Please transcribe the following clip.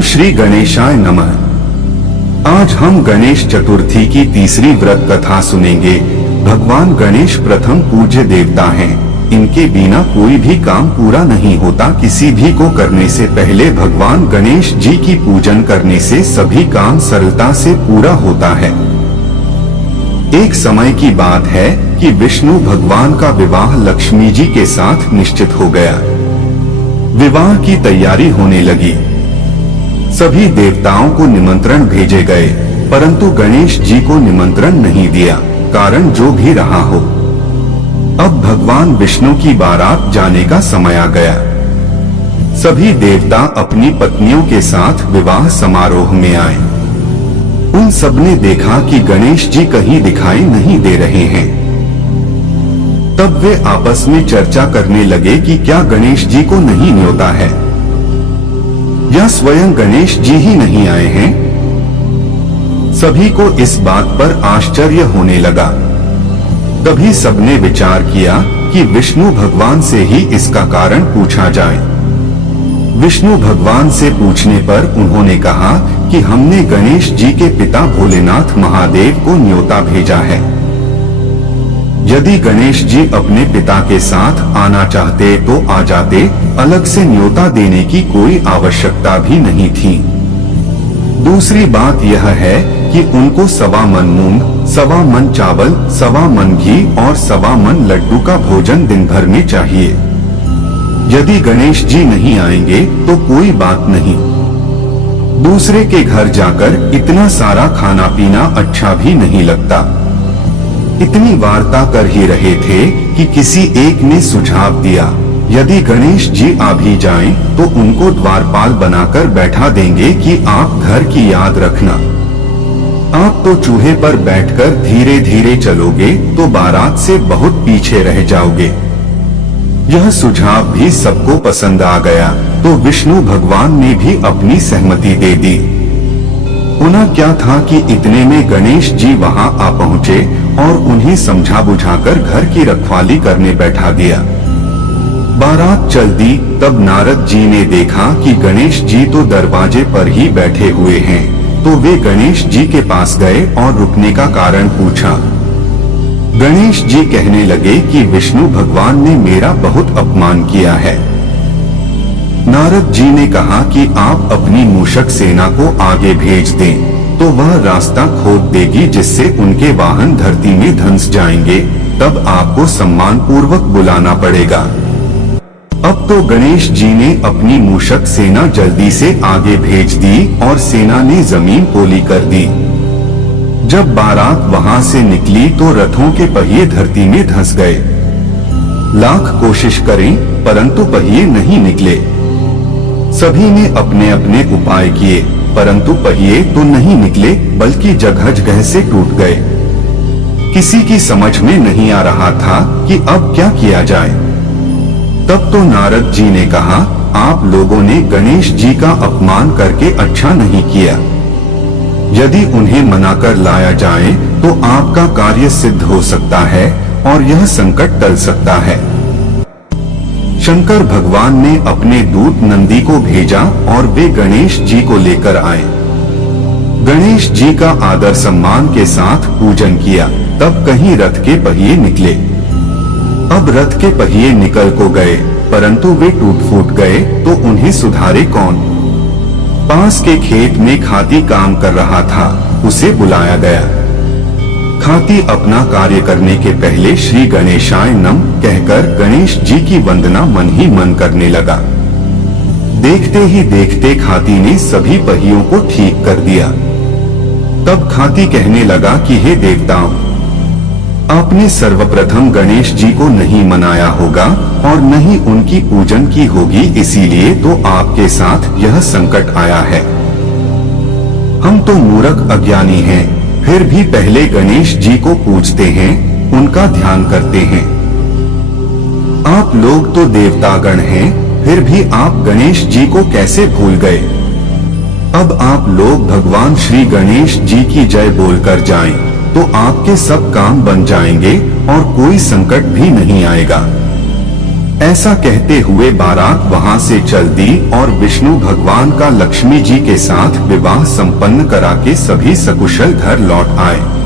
ओम श्री गणेशाय नमः। आज हम गणेश चतुर्थी की तीसरी व्रत कथा सुनेंगे। भगवान गणेश प्रथम पूज्य देवता हैं। इनके बिना कोई भी काम पूरा नहीं होता। किसी भी को करने से पहले भगवान गणेश जी की पूजन करने से सभी काम सरलता से पूरा होता है। एक समय की बात है कि विष्णु भगवान का विवाह लक्ष्मी जी के साथ निश्चित हो गया। विवाह की तैयारी होने लगी। सभी देवताओं को निमंत्रण भेजे गए, परंतु गणेश जी को निमंत्रण नहीं दिया। कारण जो भी रहा हो, अब भगवान विष्णु की बारात जाने का समय आ गया। सभी देवता अपनी पत्नियों के साथ विवाह समारोह में आए। उन सबने देखा कि गणेश जी कहीं दिखाई नहीं दे रहे हैं। तब वे आपस में चर्चा करने लगे कि क्या गणेश जी को नहीं न्योता है या स्वयं गणेश जी ही नहीं आए हैं। सभी को इस बात पर आश्चर्य होने लगा। तभी सबने विचार किया कि विष्णु भगवान से ही इसका कारण पूछा जाए। विष्णु भगवान से पूछने पर उन्होंने कहा कि हमने गणेश जी के पिता भोलेनाथ महादेव को न्योता भेजा है। यदि गणेश जी अपने पिता के साथ आना चाहते तो आ जाते, अलग से न्योता देने की कोई आवश्यकता भी नहीं थी। दूसरी बात यह है कि उनको 1.25 मन मूंग, 1.25 मन चावल, 1.25 मन घी और 1.25 मन लड्डू का भोजन दिन भर में चाहिए। यदि गणेश जी नहीं आएंगे तो कोई बात नहीं। दूसरे के घर जाकर इतना सारा खाना पीना अच्छा भी नहीं लगता। इतनी वार्ता कर ही रहे थे कि किसी एक ने सुझाव दिया, यदि गणेश जी आ भी जाएं, तो उनको द्वारपाल बनाकर बैठा देंगे कि आप घर की याद रखना। आप तो चूहे पर बैठकर धीरे धीरे चलोगे तो बारात से बहुत पीछे रह जाओगे। यह सुझाव भी सबको पसंद आ गया, तो विष्णु भगवान ने भी अपनी सहमति दे दी। होना क्या था कि इतने में गणेश जी वहां आ पहुंचे और उन्हें समझा बुझाकर घर की रखवाली करने बैठा दिया। बारात चल दी। तब नारद जी ने देखा कि गणेश जी तो दरवाजे पर ही बैठे हुए हैं, तो वे गणेश जी के पास गए और रुकने का कारण पूछा। गणेश जी कहने लगे कि विष्णु भगवान ने मेरा बहुत अपमान किया है। नारद जी ने कहा कि आप अपनी मूषक सेना को आगे भेज दें, तो वह रास्ता खोद देगी जिससे उनके वाहन धरती में धंस जाएंगे। तब आपको सम्मान पूर्वक बुलाना पड़ेगा। अब तो गणेश जी ने अपनी मूषक सेना जल्दी से आगे भेज दी और सेना ने जमीन पोली कर दी। जब बारात वहां से निकली तो रथों के पहिए धरती में धंस गए। लाख कोशिश करें परंतु पहिए नहीं निकले। सभी ने अपने अपने उपाय किए, परंतु पहिए तो नहीं निकले बल्कि जगह जगह से टूट गए। किसी की समझ में नहीं आ रहा था कि अब क्या किया जाए। तब तो नारद जी ने कहा, आप लोगों ने गणेश जी का अपमान करके अच्छा नहीं किया। यदि उन्हें मना कर लाया जाए तो आपका कार्य सिद्ध हो सकता है और यह संकट टल सकता है। शंकर भगवान ने अपने दूत नंदी को भेजा और वे गणेश जी को लेकर आए। गणेश जी का आदर सम्मान के साथ पूजन किया। तब कहीं रथ के पहिए निकले। अब रथ के पहिए निकल को गए, परंतु वे टूट फूट गए, तो उन्हें सुधारे कौन। पास के खेत में खाती काम कर रहा था, उसे बुलाया गया। खाती अपना कार्य करने के पहले श्री गणेशाय नमः कहकर गणेश जी की वंदना मन ही मन करने लगा। देखते ही देखते खाती ने सभी पहियों को ठीक कर दिया। तब खाती कहने लगा कि हे देवताओं, आपने सर्वप्रथम गणेश जी को नहीं मनाया होगा और न ही उनकी पूजन की होगी, इसीलिए तो आपके साथ यह संकट आया है। हम तो मूर्ख अज्ञानी हैं, फिर भी पहले गणेश जी को पूजते हैं, उनका ध्यान करते हैं। आप लोग तो देवतागण हैं, फिर भी आप गणेश जी को कैसे भूल गए। अब आप लोग भगवान श्री गणेश जी की जय बोलकर जाएं, तो आपके सब काम बन जाएंगे और कोई संकट भी नहीं आएगा। ऐसा कहते हुए बारात वहां से चल दी और विष्णु भगवान का लक्ष्मी जी के साथ विवाह संपन्न करा के सभी सकुशल घर लौट आए।